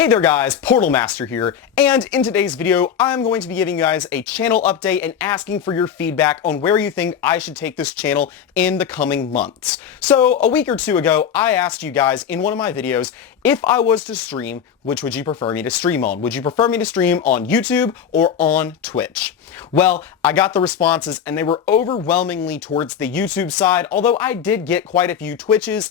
Hey there guys, Portalmaster here, and in today's video I'm going to be giving you guys a channel update and asking for your feedback on where you think I should take this channel in the coming months. So a week or two ago I asked you guys in one of my videos, if I was to stream, which would you prefer me to stream on? Would you prefer me to stream on YouTube or on Twitch? Well, I got the responses and they were overwhelmingly towards the YouTube side, although I did get quite a few Twitches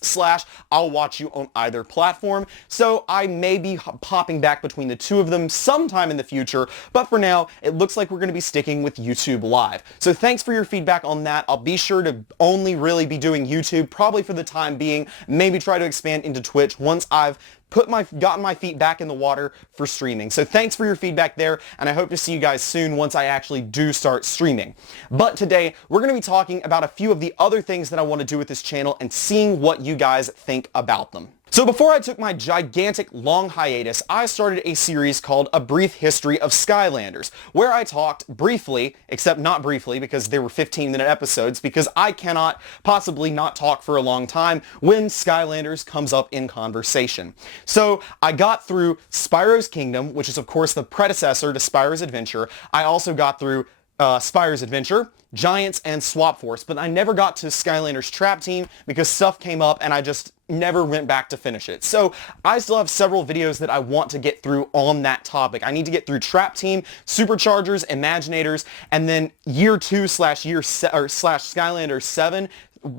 / I'll watch you on either platform, so I may be popping back between the two of them sometime in the future, but for now, it looks like we're going to be sticking with YouTube Live. So thanks for your feedback on that. I'll be sure to only really be doing YouTube, probably for the time being, maybe try to expand into Twitch once I've gotten my feet back in the water for streaming. So thanks for your feedback there, and I hope to see you guys soon once I actually do start streaming. But today, we're going to be talking about a few of the other things that I want to do with this channel and seeing what you guys think about them. So before I took my gigantic long hiatus, I started a series called A Brief History of Skylanders, where I talked briefly, except not briefly because they were 15-minute episodes, because I cannot possibly not talk for a long time when Skylanders comes up in conversation. So I got through Spyro's Kingdom, which is of course the predecessor to Spyro's Adventure. I also got through Spyro's Adventure, Giants, and Swap Force, but I never got to Skylanders Trap Team because stuff came up and I just never went back to finish it. So I still have several videos that I want to get through on that topic. I need to get through Trap Team, Superchargers, Imaginators, and then Year 2 / Skylanders 7,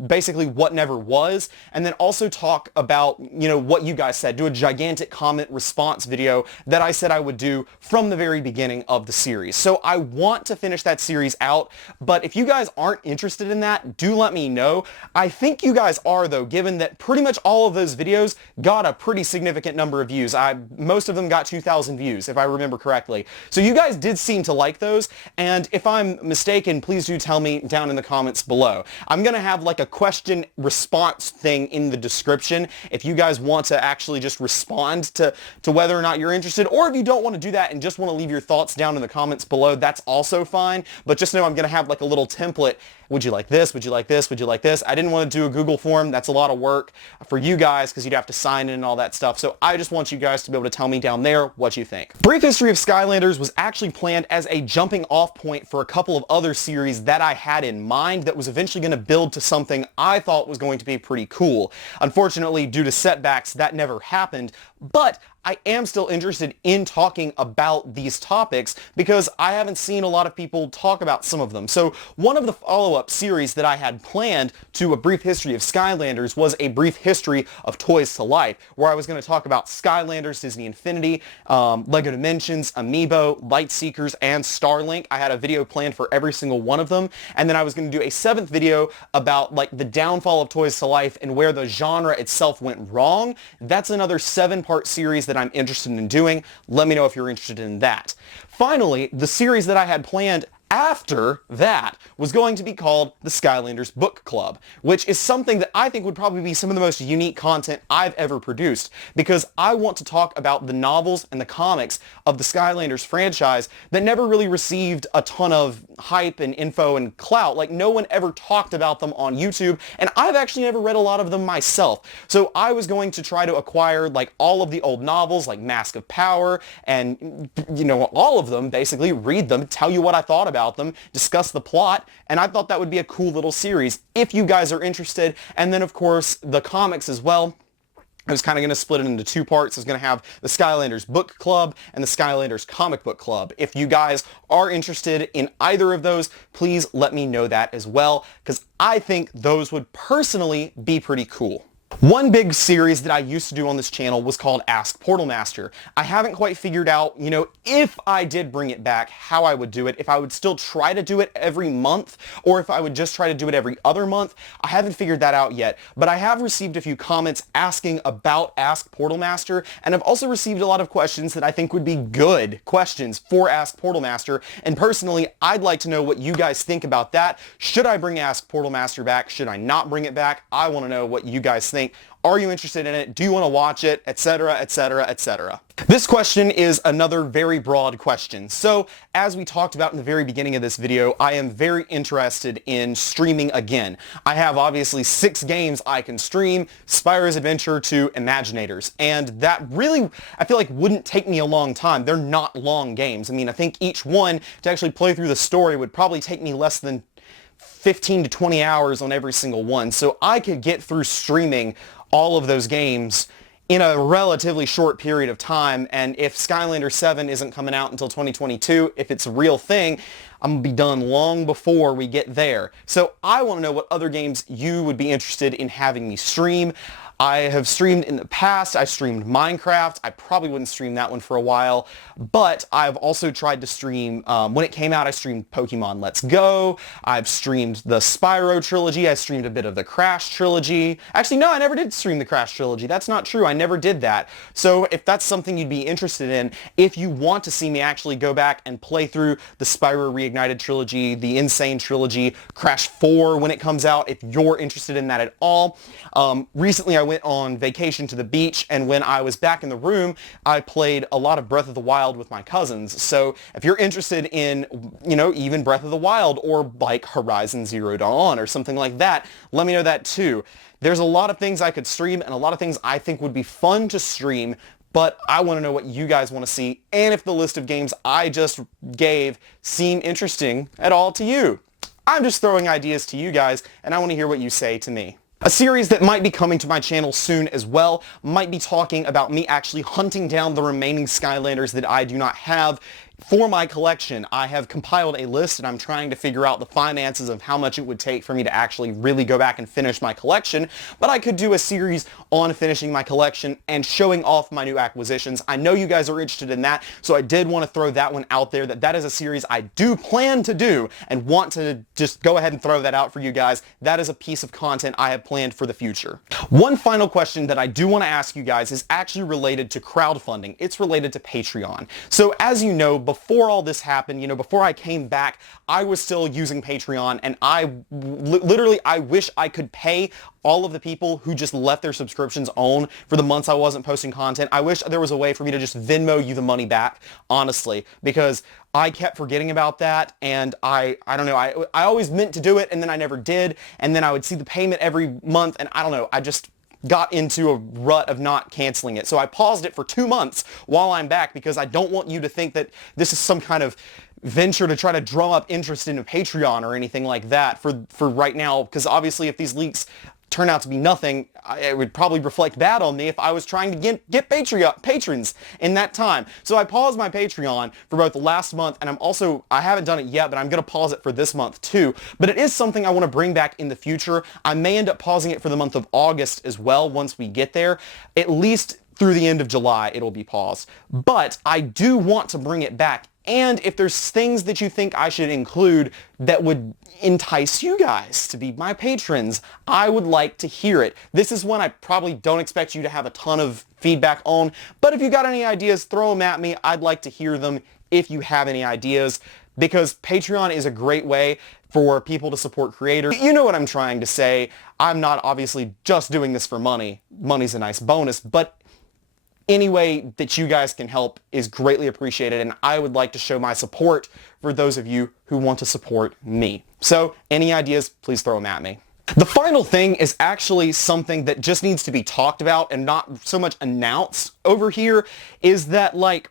basically what never was, and then also talk about, what you guys said, do a gigantic comment response video that I said I would do from the very beginning of the series. So I want to finish that series out, but if you guys aren't interested in that, do let me know. I think you guys are though, given that pretty much all of those videos got a pretty significant number of views. Most of them got 2,000 views, if I remember correctly. So you guys did seem to like those, and if I'm mistaken, please do tell me down in the comments below. I'm gonna have like a question response thing in the description if you guys want to actually just respond to whether or not you're interested, or if you don't want to do that and just want to leave your thoughts down in the comments below, that's also fine. But just know I'm going to have like a little template. Would you like this? Would you like this? Would you like this? I didn't want to do a Google form. That's a lot of work for you guys because you'd have to sign in and all that stuff. So I just want you guys to be able to tell me down there what you think. Brief History of Skylanders was actually planned as a jumping off point for a couple of other series that I had in mind that was eventually going to build to something I thought was going to be pretty cool. Unfortunately, due to setbacks, that never happened, but I am still interested in talking about these topics because I haven't seen a lot of people talk about some of them. So one of the follow-up series that I had planned to A Brief History of Skylanders was A Brief History of Toys to Life, where I was going to talk about Skylanders, Disney Infinity, LEGO Dimensions, Amiibo, Lightseekers, and Starlink. I had a video planned for every single one of them, and then I was going to do a 7th video about like the downfall of Toys to Life and where the genre itself went wrong. That's another 7-part series that I'm interested in doing. Let me know if you're interested in that. Finally, the series that I had planned after that was going to be called the Skylanders Book Club, which is something that I think would probably be some of the most unique content I've ever produced, because I want to talk about the novels and the comics of the Skylanders franchise that never really received a ton of hype and info and clout. Like, no one ever talked about them on YouTube, and I've actually never read a lot of them myself. So I was going to try to acquire like all of the old novels like Mask of Power and all of them, basically read them, tell you what I thought about them, discuss the plot, and I thought that would be a cool little series if you guys are interested. And then of course the comics as well. I was kind of going to split it into 2 parts. I was going to have the Skylanders Book Club and the Skylanders Comic Book Club. If you guys are interested in either of those, please let me know that as well, because I think those would personally be pretty cool. One big series that I used to do on this channel was called Ask Portalmaster. I haven't quite figured out, if I did bring it back, how I would do it, if I would still try to do it every month, or if I would just try to do it every other month. I haven't figured that out yet, but I have received a few comments asking about Ask Portalmaster, and I've also received a lot of questions that I think would be good questions for Ask Portalmaster, and personally, I'd like to know what you guys think about that. Should I bring Ask Portalmaster back? Should I not bring it back? I want to know what you guys think. think? Are you interested in it? Do you want to watch it? Etc., etc., etc. This question is another very broad question. So, as we talked about in the very beginning of this video, I am very interested in streaming again. I have obviously 6 games I can stream, Spyro's Adventure to Imaginators, and that really, I feel like, wouldn't take me a long time. They're not long games. I mean, I think each one, to actually play through the story, would probably take me less than 15 to 20 hours on every single one. So I could get through streaming all of those games in a relatively short period of time, and if Skylanders 7 isn't coming out until 2022, if it's a real thing, I'm going to be done long before we get there. So I want to know what other games you would be interested in having me stream. I have streamed in the past. I streamed Minecraft. I probably wouldn't stream that one for a while, but I've also tried to stream, when it came out, I streamed Pokemon Let's Go. I've streamed the Spyro trilogy. I streamed a bit of the Crash trilogy. Actually, no, I never did stream the Crash trilogy. That's not true. I never did that. So if that's something you'd be interested in, if you want to see me actually go back and play through the Spyro Reignited trilogy, the Insane trilogy, Crash 4 when it comes out, if you're interested in that at all. Recently I went on vacation to the beach, and when I was back in the room, I played a lot of Breath of the Wild with my cousins. So if you're interested in, you know, even Breath of the Wild or like Horizon Zero Dawn or something like that, let me know that too. There's a lot of things I could stream and a lot of things I think would be fun to stream, but I want to know what you guys want to see and if the list of games I just gave seem interesting at all to you. I'm just throwing ideas to you guys, and I want to hear what you say to me. A series that might be coming to my channel soon as well might be talking about me actually hunting down the remaining Skylanders that I do not have for my collection. I have compiled a list, and I'm trying to figure out the finances of how much it would take for me to actually really go back and finish my collection, but I could do a series on finishing my collection and showing off my new acquisitions. I know you guys are interested in that, so I did want to throw that one out there, that is a series I do plan to do and want to just go ahead and throw that out for you guys. That is a piece of content I have planned for the future. One final question that I do want to ask you guys is actually related to crowdfunding. It's related to Patreon. So as you know, before all this happened, you know, before I came back, I was still using Patreon, and I literally, I wish I could pay all of the people who just left their subscriptions on for the months I wasn't posting content. I wish there was a way for me to just Venmo you the money back, honestly, because I kept forgetting about that, and I don't know, I always meant to do it, and then I never did, and then I would see the payment every month, and I don't know, I just got into a rut of not canceling it. So I paused it for 2 months while I'm back, because I don't want you to think that this is some kind of venture to try to drum up interest in a Patreon or anything like that for right now, because obviously if these leaks turn out to be nothing, it would probably reflect bad on me if I was trying to get patrons in that time. So I paused my Patreon for both the last month, and I haven't done it yet, but I'm going to pause it for this month too. But it is something I want to bring back in the future. I may end up pausing it for the month of August as well once we get there. At least through the end of July, it'll be paused. But I do want to bring it back. And if there's things that you think I should include that would entice you guys to be my patrons, I would like to hear it. This is one I probably don't expect you to have a ton of feedback on, but if you got any ideas, throw them at me. I'd like to hear them if you have any ideas, because Patreon is a great way for people to support creators. You know what I'm trying to say. I'm not obviously just doing this for money. Money's a nice bonus, but any way that you guys can help is greatly appreciated, and I would like to show my support for those of you who want to support me. So any ideas, please throw them at me. The final thing is actually something that just needs to be talked about and not so much announced over here, is that, like,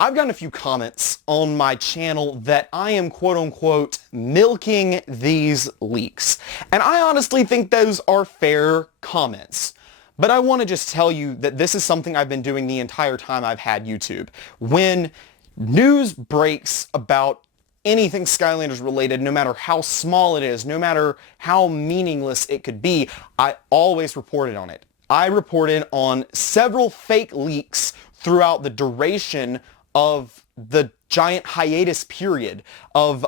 I've gotten a few comments on my channel that I am quote-unquote milking these leaks, and I honestly think those are fair comments. But I want to just tell you that this is something I've been doing the entire time I've had YouTube. When news breaks about anything Skylanders related, no matter how small it is, no matter how meaningless it could be, I always reported on it. I reported on several fake leaks throughout the duration of the giant hiatus period of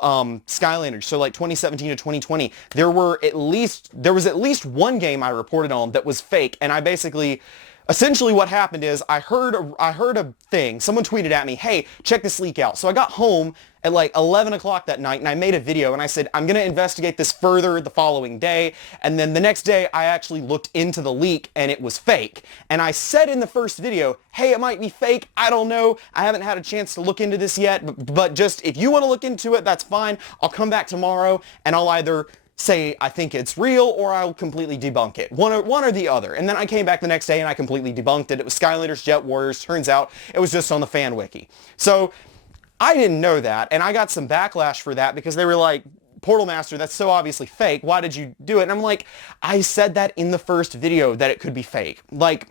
Skylanders. So like 2017 to 2020, there was at least one game I reported on that was fake, and I basically Essentially what happened is I heard a thing. Someone tweeted at me, hey, check this leak out. So I got home at like 11 o'clock that night and I made a video and I said, I'm going to investigate this further the following day. And then the next day I actually looked into the leak and it was fake. And I said in the first video, hey, it might be fake. I don't know. I haven't had a chance to look into this yet, but just if you want to look into it, that's fine. I'll come back tomorrow and I'll either say I think it's real or I'll completely debunk it. One or the other. And then I came back the next day and I completely debunked it. It was Skylanders Jet Warriors. Turns out it was just on the fan wiki. So I didn't know that, and I got some backlash for that because they were like, Portalmaster, that's so obviously fake. Why did you do it? And I'm like, I said that in the first video that it could be fake. Like,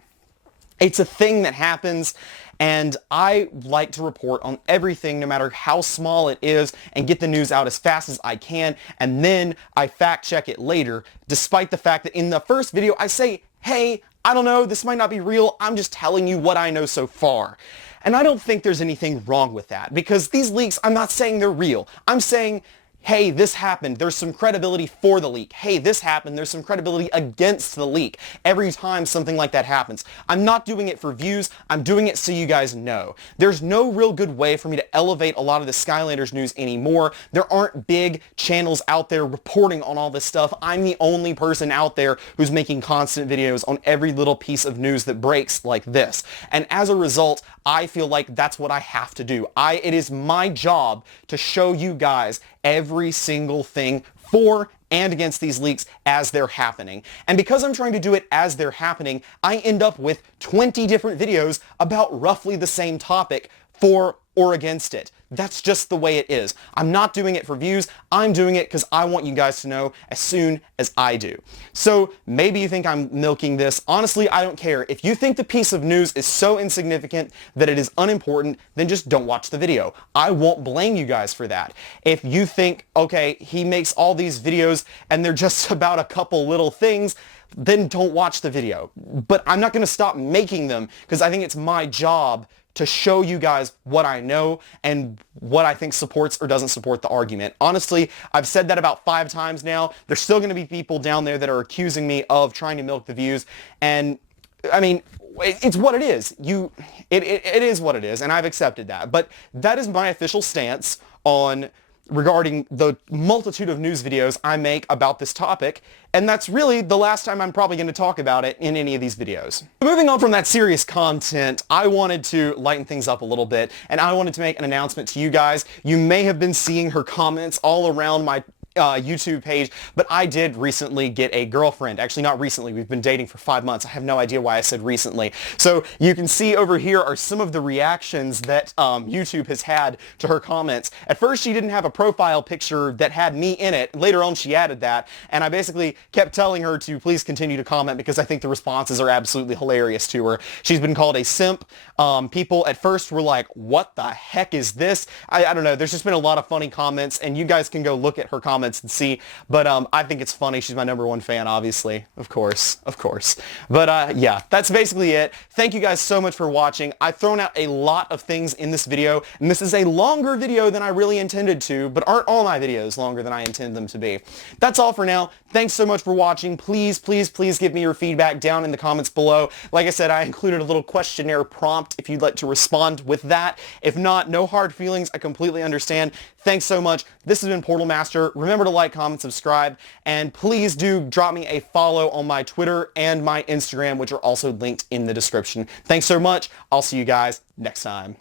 it's a thing that happens, and I like to report on everything, no matter how small it is, and get the news out as fast as I can, and then I fact check it later, despite the fact that in the first video I say, hey, I don't know, this might not be real, I'm just telling you what I know so far. And I don't think there's anything wrong with that, because these leaks, I'm not saying they're real. I'm saying, hey, this happened. There's some credibility for the leak. Hey, this happened. There's some credibility against the leak every time something like that happens. I'm not doing it for views. I'm doing it so you guys know. There's no real good way for me to elevate a lot of the Skylanders news anymore. There aren't big channels out there reporting on all this stuff. I'm the only person out there who's making constant videos on every little piece of news that breaks like this. And as a result, I feel like that's what I have to do. It is my job to show you guys every single thing for and against these leaks as they're happening. And because I'm trying to do it as they're happening, I end up with 20 different videos about roughly the same topic for or against it. That's just the way it is. I'm not doing it for views. I'm doing it because I want you guys to know as soon as I do. So maybe you think I'm milking this. Honestly, I don't care. If you think the piece of news is so insignificant that it is unimportant, then just don't watch the video. I won't blame you guys for that. If you think, okay, he makes all these videos and they're just about a couple little things, then don't watch the video. But I'm not going to stop making them because I think it's my job to show you guys what I know and what I think supports or doesn't support the argument. Honestly, I've said that about 5 times now. There's still going to be people down there that are accusing me of trying to milk the views. And I mean, it's what it is. It is what it is, and I've accepted that. But that is my official stance on regarding the multitude of news videos I make about this topic, and that's really the last time I'm probably going to talk about it in any of these videos. Moving on from that serious content, I wanted to lighten things up a little bit, and I wanted to make an announcement to you guys. You may have been seeing her comments all around my YouTube page, but I did recently get a girlfriend. Actually, not recently. We've been dating for 5 months. I have no idea why I said recently. So you can see over here are some of the reactions that YouTube has had to her comments. At first, she didn't have a profile picture that had me in it. Later on, she added that, and I basically kept telling her to please continue to comment because I think the responses are absolutely hilarious to her. She's been called a simp. People at first were like, what the heck is this? I don't know. There's just been a lot of funny comments, and you guys can go look at her comments and see, but I think it's funny. She's my #1 fan, obviously, of course. But yeah, that's basically it. Thank you guys so much for watching. I've thrown out a lot of things in this video, and this is a longer video than I really intended to, but aren't all my videos longer than I intend them to be? That's all for now. Thanks so much for watching. Please, please, please give me your feedback down in the comments below. Like I said, I included a little questionnaire prompt if you'd like to respond with that. If not, no hard feelings. I completely understand. Thanks so much. This has been Portalmaster. Remember to like, comment, subscribe, and please do drop me a follow on my Twitter and my Instagram, which are also linked in the description. Thanks so much. I'll see you guys next time.